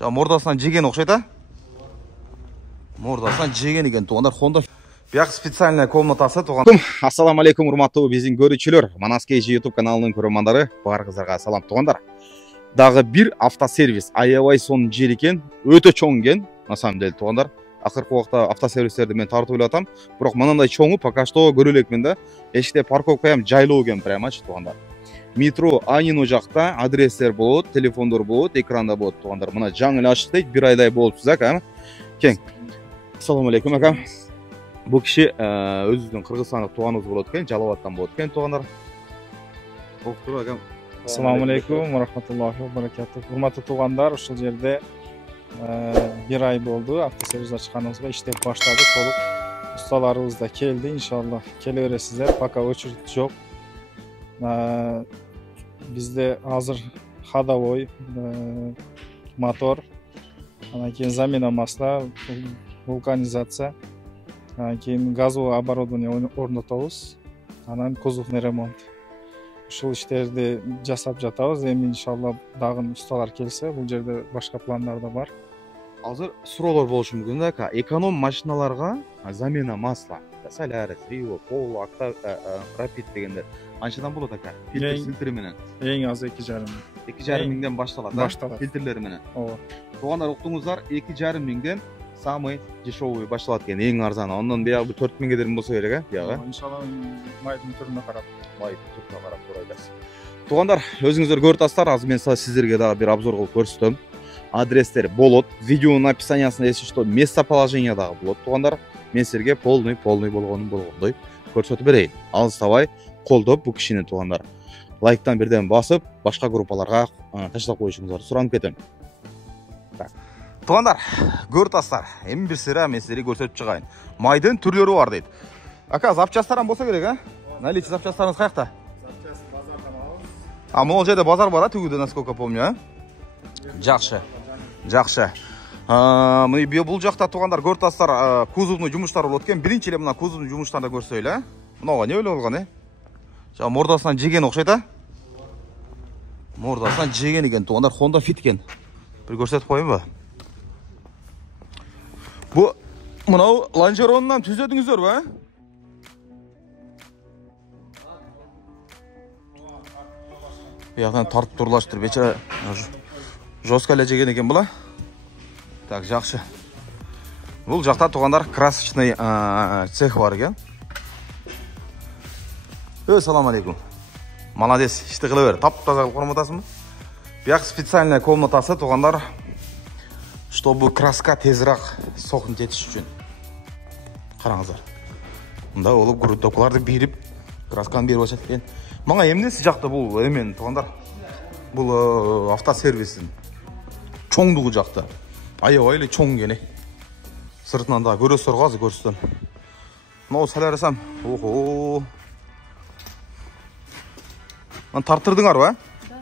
Жаңа мордасынан жеген оқшайды? Мордасынан жеген екен туғандар. Honda Бияқ специальная комнатасы туған. Ассаламу алейкум, урматтуу биздин көрүүчүлөр. Манаскей YouTube каналынын көрөрмандары, баарыңыздарга салам туғандар. Дагы бир автосервис аябай сонун жер экен, өтө чоң экен, на самом деле туғандар. Акыркы убакта автосервистерди мен тартып элатам, бирок мындай чоңу пока что көрө элекмин да. Эшикте парковка ham жайлоо экен прямачы туғандар. Метро Анин жакта адрестер болот, телефондор болот, экранда болот туғандар. Мына жаңы эле ачык дейт, бир айдай болупсуз ака. Кең. Ассаламу алейкум ака. Бу киши өзүбүздүн кыргызстандык тууганыбыз болот экен, Жалал-Абадтан болот экен туугандар. Октур ака. Ассаламу алейкум, рахматуллахи ва баракатух. Урматтуу туугандар, ушул жерде бир ай болду автосервис ачканыбызга, иштеп баштадык, толук усталарыбыз да келди, иншалла келе бересиздер. Пока очередь жок. Бизде азыр ходовой, мотор, анан кийин замена масла, вулканизация, кийин газовый оборудование орнотобуз, анан кузовный ремонт. Ушул иштерди жасап жатабыз. Эми иншалла дагы усталар келсе, бул жерде башка пландар да бар. Азыр суроолор болушу мүмкүн да ака. Эконом машиналарга замена масла, Солярис, Рио, Polo, Rapid дегендер анчадан болот ака. Фильтр менен. Эң аз 2,5 миң. 2,5 миңден башталат. Башталат. Фильтрлери менен. Ооба. Туугандар, уктуңуздар, 2,5 миңден самый дешевый башталат экен, эң арзаны. Ондан биягы 4 миңге дейин болсо керек а, биягы. Иншалла майдын түрүнө карап. Майдын түрүнө карап турайбыз. Туугандар, өзүңүздөр көрүп атасыздар, азыр мен сиздерге дагы бир обзор кылып көрсөтөм. Адрестер болот, видеонун описаниясында если что местоположение дагы болот туугандар. Мен силерге полный болгондой көрсөтүп берейин. Алыстабай колдоп бу кишини туугандар. Лайктан бирден басып, башка группаларга таштап коюшуңузду суранып кетем. Так. Туугандар, көрүп атасыздар. Эми бир сыра мен силерге көрсөтүп чыгайын. Майдын түрлөрү бар дейт. Ака, запчастарым болсо керек, а? Наличие запчастарыңыз каякта? Запчасть базардан алабыз. Могул жерде базар бар, төгүдө, насколько помню, а? Жакшы. Жакшы. Мына бул жакта туугандар көрүп атасыздар, кузовный жумуштар болот экен. Биринчи эле мына кузовный жумуштарды көрсөйлү, а? Мынага эмне болгон, э? Жана мордасынан жеген окшойт, а? Мордасынан жеген экен туугандар, Honda Fit экен. Бир көрсөтүп коеюнбу? Бу мынау лонжеронунан түзөдүңүздөрбү, а? Бияктан тартып турлаштыр, бечара жестко эле жеген экен була. Так, жакшы. Бул жакта туугандар красочный цех бар экен. Салам алейкум. Молодец, ишти кыла бер. Таптаза кылып карматасыңбы? Бияк специальная комнатасы туугандар, чтобы краска тезирээк сокун жетиш үчүн. Караңыздар. Мында болуп грунтовкаларды бирип, красканы берип атат экен. Мага эмнеси жакты бул эмен туугандар? Бул автосервистин чоңдугу жакты. Аябай эле чоң экен. Сыртынан да көрөсүздөр го, азыр көрсөтөм. Мына саларасам. Охо. Мен тартырдыңарбы, а? Да.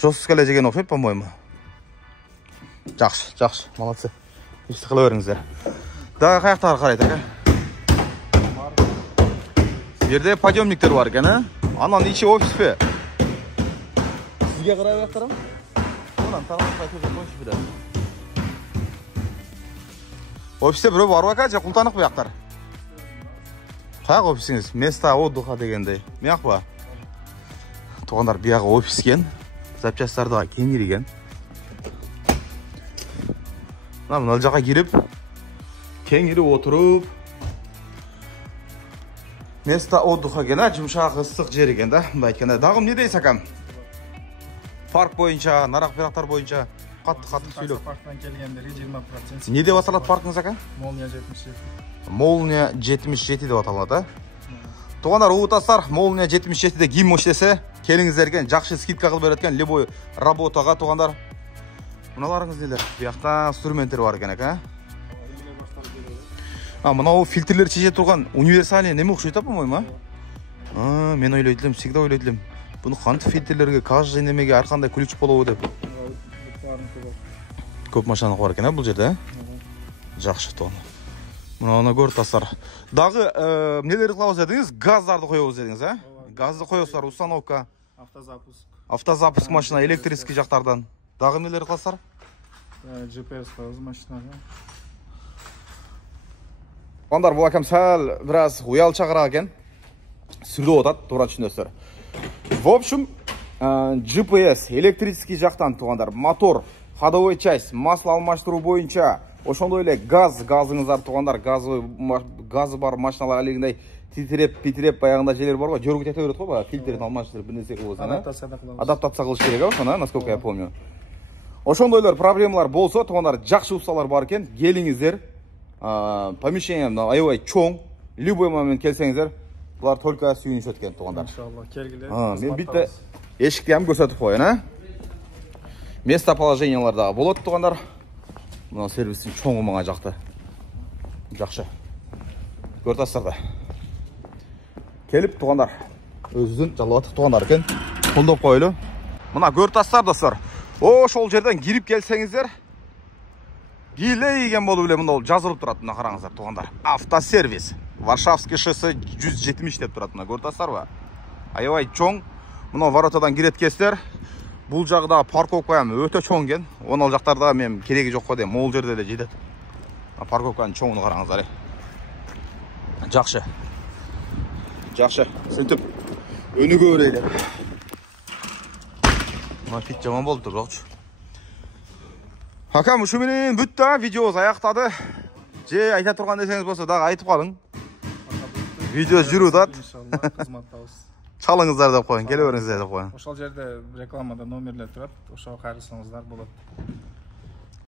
Жостко эле жеген окшойт, по-моему. Жакшы, жакшы, молодцы. Ишти кыла бериңиздер. Дагы каяктагы карайт ака? Бу жерде подъемниктер бар экен, а? Анан ичи офиспи? Сизге карай бактарам? Мындан тарамак айтып койчу бир. Офисте бирөө барбы ака, же култанык бияктар? Каяк офисиңиз? Место отдыха дегендей. Мыякпы? Туугандар, биягы офис экен. Запчастар да кеңириген. Мына жака кирип, кеңирип отуруп, место отдыха экен, жумшак ысык жер экен да. Мындай айтканда, дагы эмне дейсиз акам? Парк боюнча, нарак бирактар боюнча катты сүйлөп. Парктан келгендери 20%. Не деп аталат паркыңыз ака? Молния 77. Молния 77 деп аталат, а? Туугандар, угутасыздар, Молния 77де ким иштесе, келиңиздер, жакшы скидка кылып берет экен, любой работага туугандар. Мыналарыңыз нелер? Биякта инструменттер бар экен, ака. Мынау фильтрлер чече турган универсальный неме окшойт, по-моему, а? Мен ойлойт элем, всегда ойлойт элем. Буну кантип фильтрлерге, каждый немеге ар кандай ключ болобу деп. Көп машина бар экен, бул жерде, а? Жакшы туугандар. Мына көрүп атасыздар. Дагы эмнелерди кылабыз дедиңиз? Газдарды коебуз дедиңиз, а? Газды коесуздар, установка, автозапуск. Автозапуск машина, электрический жактардан. Дагы эмнелерди кыласыздар? GPS қойыз машинаға. Туғандар, бұл әкім сәл біраз ұялшағырақ екен. Сүрді отады, тура түсінесіздер. В общем, GPS, электрический жақтан туғандар, мотор, ходовой часть, масло алмаштыру бойынша, ошондой эле газыңыздар туғандар, газы бар машиналар алегиндай титиреп баягында желер бар ғой, жөргүт ете берет ғой, баягы фильтрден алмаштырып бир нерсе кылып адаптация кылыш керек ошону, насколько я помню. Ошондойлор проблемалар болсо, туғандар, жакшы усталар бар экен, келиңиздер. Помещение аябай чоң, любой момент келсеңиздер, булар только сүйүнүшөт экен туғандар. Иншалла, келгиле. Мен битте эшикти ham көрсөтүп коеюн, а? Местоположениялар дагы болот туғандар. Мына сервистин чоңу мага жакты. Жакшы. Көрөсүздөр да. Келип туғандар, өзүнүн жалбатык туғандар экен. Колдоп коелу. Мына көрөсүздөр достор. Ошол жерден кирип келсеңиздер, Гилейген болуп эле мында жазылып турат, мына караңыздар туғандар. Автосервис. Варшавский шоссе 170 деп турат, мына көрөсүздарбы? Аябай чоң. Мына воротадан киреткесиздер. Бул жагда парковка ham өтө чоң экен. Онол жактарда мен кереги жок го дейм. Могул жерде эле жетет. Парковканын чоңуну караңыздар. Жакшы. Жакшы. Сөйтүп өнүгө берели. Мына фит жаман болуптур, бирокчу. Хакам, ушу менен бүттү, видеобуз аяктады. Же айта турган нерсеңиз болсо дагы айтып калың. Видео жүрүп атат. Иншалла, кызматтабыз. Çalыңыздар деп коюн, келе бериңиздер деп коюн. Ошол жерде рекламада номерлер турат, ошого кайрылсаңыздар болот.